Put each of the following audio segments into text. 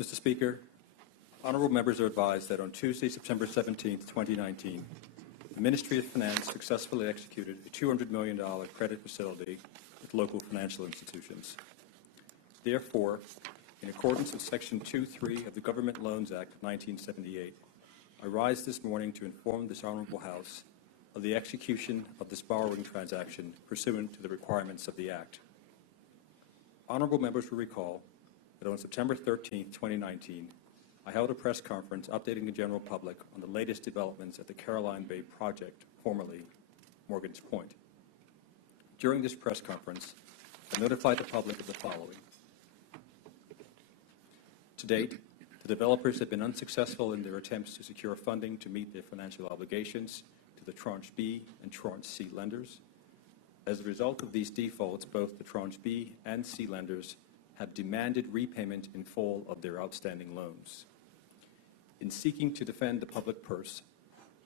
Mr. Speaker, honourable members are advised that on Tuesday, September 17, 2019, the Ministry of Finance successfully executed a $200 million credit facility with local financial institutions. Therefore, in accordance with Section 2.3 of the Government Loans Act of 1978, I rise this morning to inform this Honourable House of the execution of this borrowing transaction pursuant to the requirements of the Act. Honourable members will recall that on September 13, 2019, I held a press conference updating the general public on the latest developments at the Caroline Bay project, formerly Morgan's Point. During this press conference, I notified the public of the following. To date, the developers have been unsuccessful in their attempts to secure funding to meet their financial obligations to the Tranche B and Tranche C lenders. As a result of these defaults, both the Tranche B and C lenders have demanded repayment in full of their outstanding loans. In seeking to defend the public purse,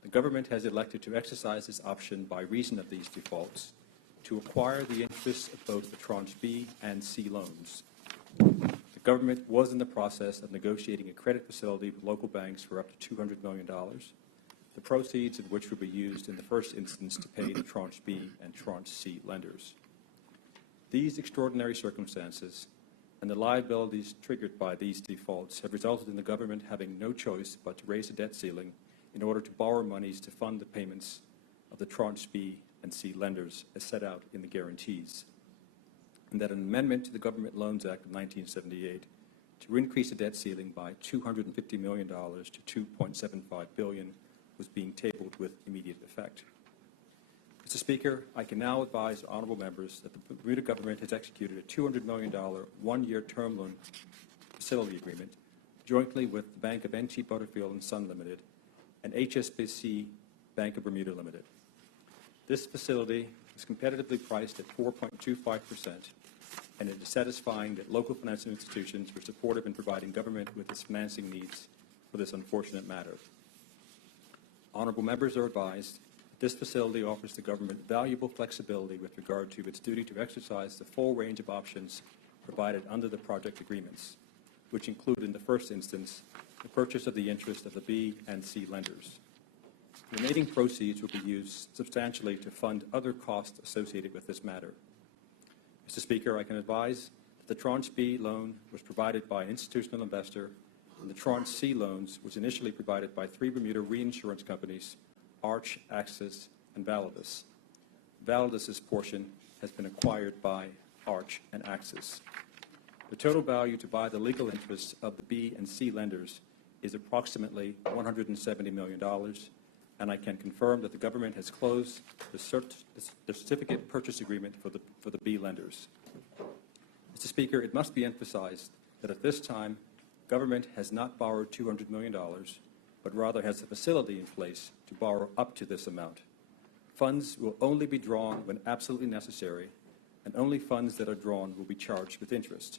the government has elected to exercise this option by reason of these defaults to acquire the interests of both the Tranche B and C loans. The government was in the process of negotiating a credit facility with local banks for up to $200 million, the proceeds of which would be used in the first instance to pay the Tranche B and Tranche C lenders. These extraordinary circumstances and the liabilities triggered by these defaults have resulted in the government having no choice but to raise the debt ceiling in order to borrow monies to fund the payments of the Tranche B and C lenders as set out in the guarantees, and that an amendment to the Government Loans Act of 1978 to increase the debt ceiling by $250 million to $2.75 billion was being tabled with immediate effect. Mr. Speaker, I can now advise honourable members that the Bermuda government has executed a $200 million one-year term loan facility agreement jointly with the Bank of N.T. Butterfield and Son Limited and HSBC Bank of Bermuda Limited. This facility is competitively priced at 4.25%, and it is satisfying that local financial institutions were supportive in providing government with its financing needs for this unfortunate matter. Honourable members are advised this facility offers the government valuable flexibility with regard to its duty to exercise the full range of options provided under the project agreements, which include, in the first instance, the purchase of the interest of the B and C lenders. The remaining proceeds will be used substantially to fund other costs associated with this matter. Mr. Speaker, I can advise that the Tranche B loan was provided by an institutional investor, and the Tranche C loans was initially provided by three Bermuda reinsurance companies, Arch, Axis, and Validus. Validus's portion has been acquired by Arch and Axis. The total value to buy the legal interests of the B and C lenders is approximately $170 million, and I can confirm that the government has closed the certificate purchase agreement for the B lenders. Mr. Speaker, it must be emphasized that at this time, government has not borrowed $200 million, but rather has a facility in place to borrow up to this amount. Funds will only be drawn when absolutely necessary, and only funds that are drawn will be charged with interest.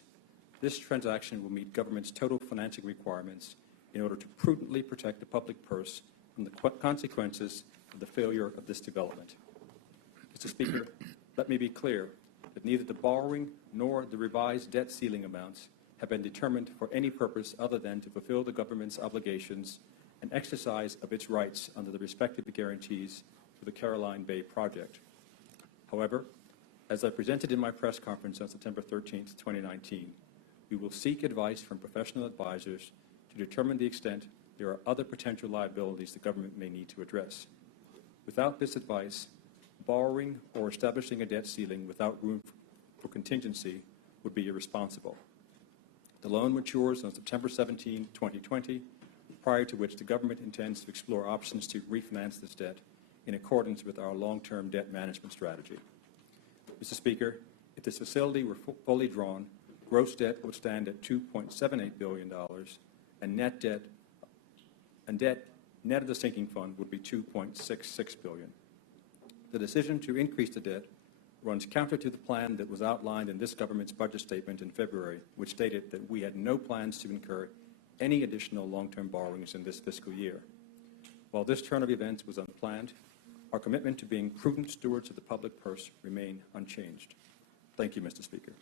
This transaction will meet government's total financing requirements in order to prudently protect the public purse from the consequences of the failure of this development. Mr. Speaker, let me be clear that neither the borrowing nor the revised debt ceiling amounts have been determined for any purpose other than to fulfill the government's obligations and exercise of its rights under the respective guarantees for the Caroline Bay project. However, as I presented in my press conference on September 13, 2019, we will seek advice from professional advisors to determine the extent there are other potential liabilities the government may need to address. Without this advice, borrowing or establishing a debt ceiling without room for contingency would be irresponsible. The loan matures on September 17, 2020, prior to which the government intends to explore options to refinance this debt in accordance with our long-term debt management strategy. Mr. Speaker, if this facility were fully drawn, gross debt would stand at $2.78 billion, and net of the sinking fund would be $2.66 billion. The decision to increase the debt runs counter to the plan that was outlined in this government's budget statement in February, which stated that we had no plans to incur any additional long-term borrowings in this fiscal year. While this turn of events was unplanned, our commitment to being prudent stewards of the public purse remain unchanged. Thank you, Mr. Speaker.